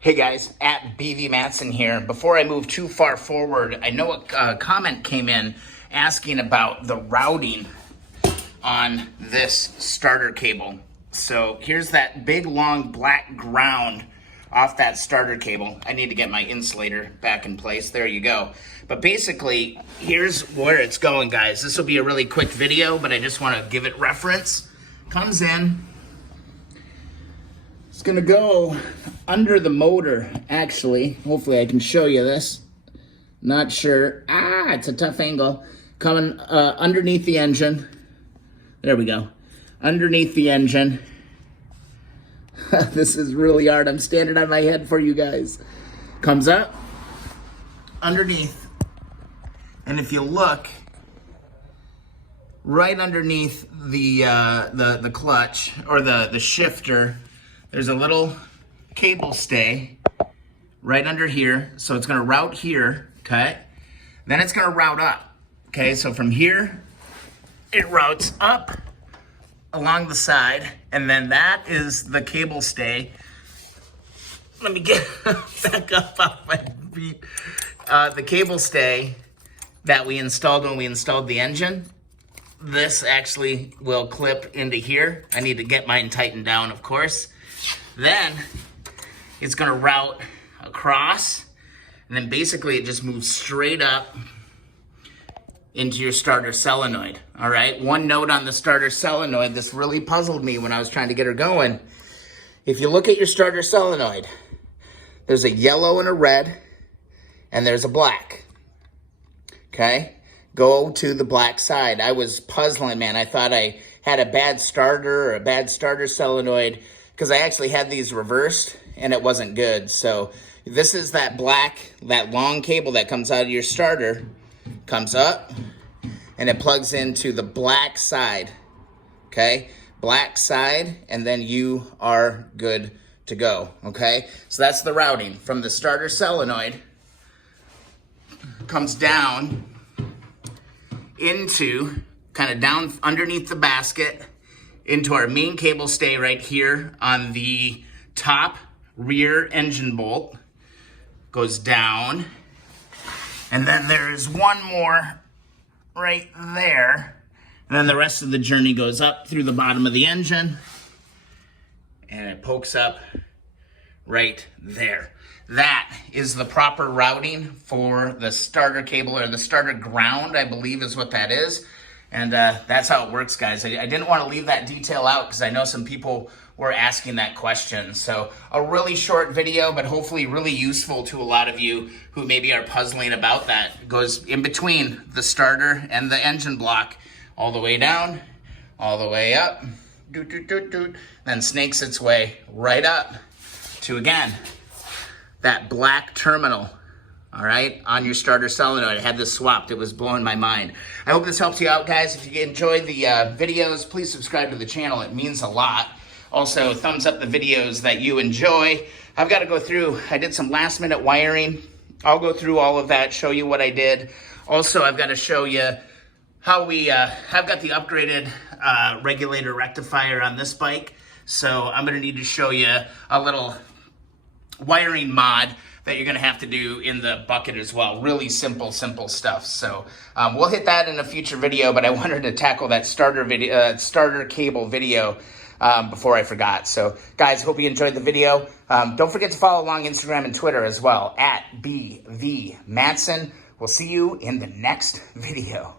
Hey guys, at BV Matson here. Before I move too far forward, I know a comment came in asking about the routing on this starter cable. So here's that big long black ground off that starter cable. I need to get my insulator back in place. There you go. But basically, here's where it's going, guys. This will be a really quick video, but I just want to give it reference. Comes in. It's gonna go under the motor, actually. Hopefully I can show you this. Not sure. It's a tough angle. Coming underneath the engine. There we go. Underneath the engine. This is really hard. I'm standing on my head for you guys. Comes up underneath. And if you look right underneath the clutch or the shifter, there's a little cable stay right under here. So it's gonna route here, okay? Then it's gonna route up, okay? So from here, it routes up along the side, and then that is the cable stay. Let me get back up off my feet. The cable stay that we installed when we installed the engine, this actually will clip into here. I need to get mine tightened down, of course. Then it's gonna route across, and then basically it just moves straight up into your starter solenoid, all right? One note on the starter solenoid, this really puzzled me when I was trying to get her going. If you look at your starter solenoid, there's a yellow and a red, and there's a black, okay? Go to the black side. I was puzzling, man. I thought I had a bad starter or a bad starter solenoid, because I actually had these reversed and it wasn't good. So this is that black, that long cable that comes out of your starter, comes up and it plugs into the black side, okay? Black side, and then you are good to go, okay? So that's the routing from the starter solenoid, comes down into, kind of down underneath the basket, into our main cable stay right here on the top rear engine bolt. Goes down. And then there's one more right there. And then the rest of the journey goes up through the bottom of the engine. And it pokes up right there. That is the proper routing for the starter cable, or the starter ground, I believe is what that is. And that's how it works, guys. I didn't want to leave that detail out because I know some people were asking that question. So a really short video, but hopefully really useful to a lot of you who maybe are puzzling about that. It goes in between the starter and the engine block, all the way down, all the way up, doot, doot, doot, doot, then snakes its way right up to, again, that black terminal. All right, on your starter solenoid. I had this swapped. It was blowing my mind. I hope this helps you out, guys. If you enjoyed the videos, please subscribe to the channel. It means a lot. Also, thumbs up the videos that you enjoy. I've got to go through. I did some last minute wiring. I'll go through all of that, show you what I did. Also, I've got to show you how I've got the upgraded regulator rectifier on this bike. So I'm going to need to show you a little wiring mod that you're gonna have to do in the bucket as well. Really simple stuff. So we'll hit that in a future video, but I wanted to tackle that starter cable video before I forgot. So guys, hope you enjoyed the video. Don't forget to follow along Instagram and Twitter as well, at BV Matson. We'll see you in the next video.